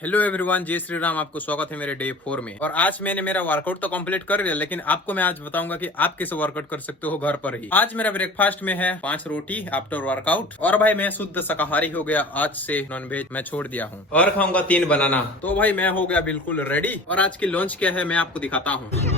Hello everyone, जय श्री राम। आपको स्वागत है मेरे डे 4 में। और आज मैंने मेरा वर्कआउट तो कंप्लीट कर लिया, लेकिन आपको मैं आज बताऊंगा कि आप कैसे वर्कआउट कर सकते हो घर पर ही। आज मेरा ब्रेकफास्ट में है 5 रोटी आफ्टर वर्कआउट। और भाई मैं शुद्ध शाकाहारी हो गया, आज से नॉनवेज मैं छोड़ दिया हूँ और खाऊंगा 3 बनाना। तो भाई मैं हो गया बिल्कुल रेडी। और आज की लंच क्या है मैं आपको दिखाता हूँ।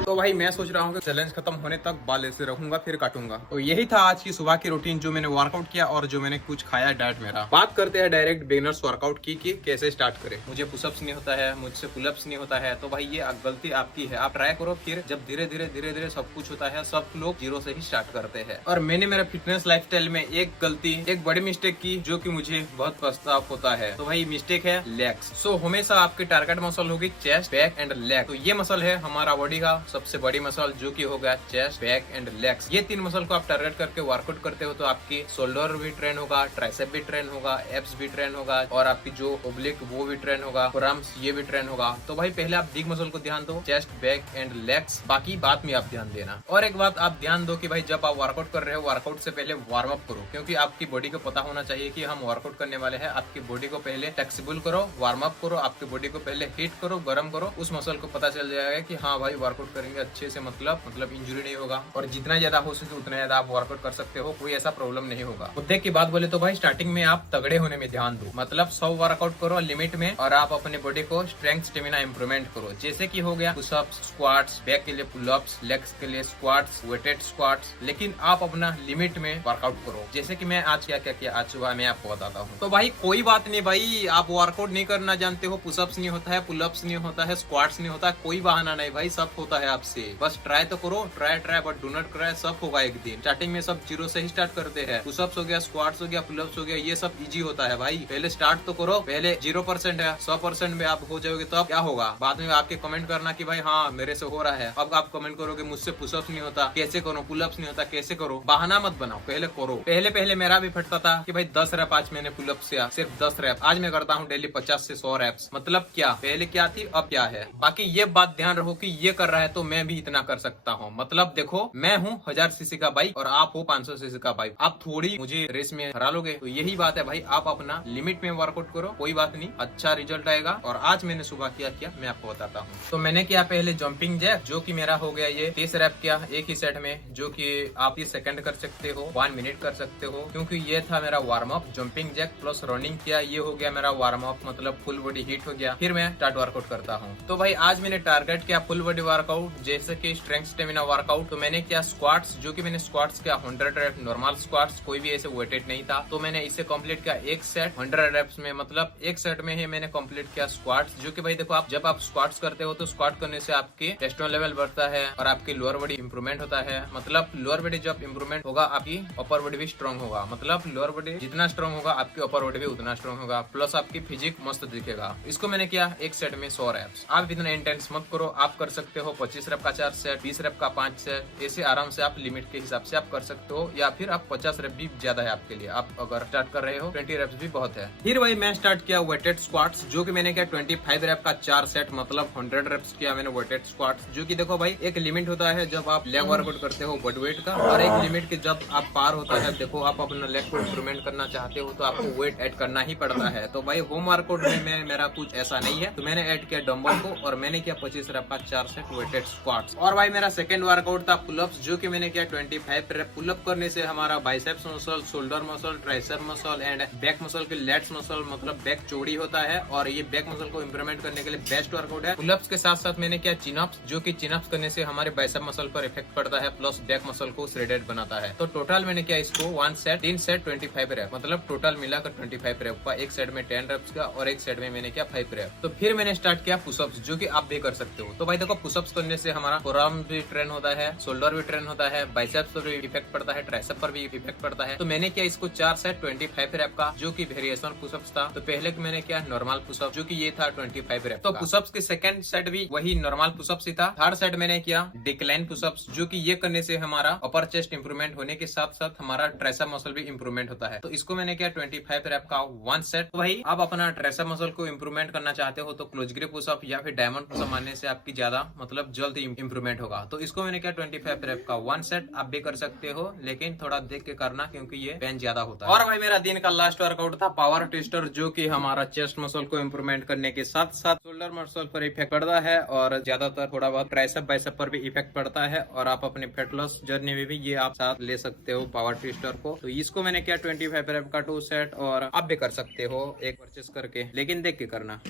तो भाई मैं सोच रहा हूँ कि चैलेंज खत्म होने तक बाल ऐसे रखूंगा फिर काटूंगा। तो यही था आज की सुबह की रूटीन, जो मैंने वर्कआउट किया और जो मैंने कुछ खाया डाइट मेरा। बात करते हैं डायरेक्ट बिगिनर्स वर्कआउट की कि कैसे स्टार्ट करें। मुझे पुशअप्स नहीं होता है, मुझसे पुलअप्स नहीं होता है, तो भाई ये गलती आपकी है। आप ट्राई करो, फिर जब धीरे धीरे सब कुछ होता है। सब लोग जीरो से ही स्टार्ट करते हैं। और मैंने मेरा फिटनेस लाइफस्टाइल में एक बड़ी मिस्टेक की, जो कि मुझे बहुत पछतावा होता है। तो भाई मिस्टेक है लेग्स। सो हमेशा आपकी टारगेट मसल होगी चेस्ट, बैक एंड लेग। तो ये मसल है हमारा बॉडी का सबसे बड़ी मसल, जो कि हो गया चेस्ट, बैक एंड लेग्स। ये 3 मसल को आप टारगेट करके वर्कआउट करते हो तो आपकी शोल्डर भी ट्रेन होगा, ट्राइसेप भी ट्रेन होगा, एब्स भी ट्रेन होगा, और आपकी जो ओब्लिक वो भी ट्रेन होगा, फोरआर्म्स ये भी ट्रेन होगा। तो भाई पहले आप बिग मसल को ध्यान दो, चेस्ट, बैक एंड लेग्स। बाकी बात में आप ध्यान देना। और एक बात आप ध्यान दो कि भाई जब आप वर्कआउट कर रहे हो, वर्कआउट से पहले वार्म अप करो, क्योंकि आपकी बॉडी को पता होना चाहिए कि हम वर्कआउट करने वाले हैं। आपकी बॉडी को पहले फ्लेक्सिबल करो, वार्म अप करो, आपकी बॉडी को पहले हीट करो, गर्म करो। उस मसल को पता चल जाएगा कि हाँ भाई वर्कआउट करेंगे अच्छे से, मतलब इंजरी नहीं होगा। और जितना ज्यादा हो सके उतना ज्यादा आप वर्कआउट कर सकते हो, कोई ऐसा प्रॉब्लम नहीं होगा। मुद्दे की बात बोले तो भाई स्टार्टिंग में आप तगड़े होने में ध्यान दो, मतलब 100 वर्कआउट करो लिमिट में, और आप अपने बॉडी को स्ट्रेंथ स्टेमिना इंप्रूवमेंट करो। जैसे कि हो गया पुशअप्स, स्क्वाट्स, बैक के लिए पुलअप्स, लेग्स के लिए स्क्वाट्स, वेटेड स्क्वाट्स। लेकिन आप अपना लिमिट में वर्कआउट करो। जैसे कि मैं आज क्या क्या किया, आज सुबह मैं आपको बताता हूँ। तो भाई कोई बात नहीं भाई, आप वर्कआउट नहीं करना जानते हो, पुशअप्स नहीं होता है, पुलअप्स नहीं होता है, स्क्वाट्स नहीं होता है, कोई बहाना नहीं भाई, सब होता है आपसे। बस ट्राई तो करो, try but do not cry. सब होगा एक दिन। स्टार्टिंग में सब जीरो से ही स्टार्ट करते हैं। पुशअप्स हो गया, स्क्वाट्स हो गया, पुलअप्स हो गया, ये सब इजी होता है भाई। पहले स्टार्ट तो करो। पहले 0% है, 100% में आप हो जाओगे तो अब क्या होगा। बाद में आपके कमेंट करना कि भाई हाँ मेरे से हो रहा है। अब आप कमेंट करोगे मुझसे पुशअप्स नहीं होता, कैसे करो, पुलअप्स नहीं होता, कैसे करो। बहाना मत बनाओ, पहले करो। पहले मेरा भी फटता था कि भाई 10 रैप आज मैंने पुलअप्स किया, सिर्फ 10 रैप। आज मैं करता हूँ डेली 50 से 100 रैप्स। मतलब क्या, पहले क्या थी अब क्या है। बाकी ये बात ध्यान रखो कि ये कर रहा है तो मैं भी इतना कर सकता हूँ। मतलब देखो, मैं हूँ 1000 सीसी का बाइक और आप हो 500 सीसी का बाइक। आप थोड़ी मुझे रेस में हरा लोगे। तो यही बात है भाई, आप अपना लिमिट में वर्कआउट करो, कोई बात नहीं, अच्छा रिजल्ट आएगा। और आज मैंने सुबह किया मैं आपको बताता हूँ। तो मैंने किया पहले जंपिंग जैक, जो कि मेरा हो गया ये 30 रैप किया एक ही सेट में, जो कि आप 30 सेकंड कर सकते हो, 1 मिनट कर सकते हो, क्योंकि ये था मेरा warm up. Jumping jack plus running किया, ये हो गया मेरा वार्म अप, मतलब फुल बॉडी हीट हो गया। फिर मैं स्टार्ट वर्कआउट करता हूँ। तो भाई आज मैंने टारगेट किया फुल बॉडी वर्कआउट, जैसे की स्ट्रेंथ स्टेमिना वर्कआउट। तो मैंने किया स्क्वाट्स, जो कि मैंने स्क्वाट्स किया 100 रैप नॉर्मल स्क्वाट्स, कोई भी ऐसे वेटेड नहीं था। तो मैंने इसे कंप्लीट किया एक सेट 100 रैप्स में, मतलब एक सेट में ही मैंने कंप्लीट किया स्क्वाट्स। जो कि भाई देखो, आप जब आप स्क्वाट्स करते हो तो स्क्वाट करने से आपकी टेस्टोस्टेरोन लेवल बढ़ता है और आपकी लोअर बॉडी इंप्रूवमेंट होता है। मतलब लोअर बॉडी जब इंप्रूवमेंट होगा, आपकी अपर बॉडी भी स्ट्रॉन्ग होगा। मतलब लोअर बॉडी जितना स्ट्रॉन्ग होगा, आपकी अपर बॉडी भी उतना स्ट्रॉन्ग होगा, प्लस आपकी फिजिक मस्त दिखेगा। इसको मैंने किया एक सेट में 100 रैप्स। आप इतना इंटेंस मत करो, आप कर सकते हो 25 रैप का 4 सेट, 20 रैप का 5 सेट, ऐसे आराम से आप लिमिट के हिसाब से आप कर सकते हो। या फिर आप 50 रैप भी ज्यादा है आपके लिए, आप अगर स्टार्ट कर रहे हो 20 रैप्स भी बहुत है। फिर वही मैं स्टार्ट किया वेटेड स्क्वाट्स, जो कि मैंने किया 25 रैप का 4 सेट, मतलब 100 रैप्स किया मैंने वेटेड स्क्वाट्स। जो कि देखो भाई, एक लिमिट होता है जब आप लेग वर्कआउट करते हो बॉडी वेट का, और एक लिमिट के जब आप पार होता है, देखो आप अपना लेग को इंप्रूवमेंट करना चाहते हो तो आपको वेट ऐड करना ही पड़ता है। तो भाई होम वर्कआउट में मेरा कुछ ऐसा नहीं है, तो मैंने ऐड किया डंबल को और मैंने किया 25 रैप का 4 सेट वेटेड स्क्वाट्स। और भाई मेरा सेकंड वर्कआउट था पुलअप्स, जो कि मैंने किया 25 रैप। पुलअप करने से हमारा biceps muscle, shoulder muscle, tricep muscle and back muscle के लेट्स मसल, मतलब बैक चौड़ी होता है, और ये बैक मसल को इंप्रूवमेंट करने के लिए बेस्ट वर्कआउट है। पुलअप्स के साथ साथ मैंने किया चिनअप्स, जो कि चिनअप्स करने से हमारे बाइसेप मसल पर इफेक्ट पड़ता है, प्लस बैक मसल को श्रेडेड बनाता है। तो टोटल मैंने किया इसको 1 सेट 3 सेट 25 रैप, मतलब टोटल मिलाकर 25 रैप का। एक सेट में 10 रैप्स का और एक सेट में मैंने किया 5 रैप। तो फिर मैंने स्टार्ट किया पुशअप्स, जो कि आप भी कर सकते हो। तो भाई देखो, पुशअप्स करने से हमारा फोरआर्म भी ट्रेन होता है, शोल्डर भी ट्रेन होता है, बाइसेप्स पर भी इफेक्ट पड़ता है, ट्राइसेप पर भी इफेक्ट पड़ता है। तो मैंने किया इसको 4 सेट 25 रैप का, जो कि वेरिएशन पुशअप्स था। तो पहले मैंने किया नॉर्मल पुशअप, जो कि ये था 25 रैप। तो पुशअप्स के सेकंड सेट भी वही नॉर्मल पुशअप्स ही था। थर्ड सेट मैंने किया डिक्लाइन पुशअप्स, जो कि ये करने से हमारा अपर चेस्ट इंप्रूवमेंट होने के साथ साथ हमारा ट्राइसेप मसल भी इंप्रूवमेंट होता है। तो इसको मैंने किया 25 रैप का 1 सेट। वही आप अपना ट्राइसेप मसल को इंप्रूवमेंट करना चाहते हो तो क्लोज ग्रिप पुशअप या फिर डायमंड पुशअप मारने से आपकी ज्यादा मतलब जल्द जल्दी इंप्रूवमेंट होगा। तो इसको मैंने क्या 25 रेप का 1 सेट आप भी कर सकते हो, लेकिन थोड़ा देख के करना क्योंकि ये पेन ज्यादा होता है। और भाई मेरा दिन का लास्ट वर्कआउट था पावर ट्विस्टर, जो कि हमारा चेस्ट मसल को इंप्रूवमेंट करने के साथ साथ शोल्डर मसल पर इफेक्ट पड़ता है और ज्यादातर थोड़ा बहुत ट्राइसेप बाइसेप पर भी इफेक्ट पड़ता है। और आप अपने फेट लॉस जर्नी में भी ये आप साथ ले सकते हो पावर ट्विस्टर को। तो इसको मैंने क्या 25 रेप का 2 सेट, और आप भी कर सकते हो एक परचेस करके, लेकिन देख के करना।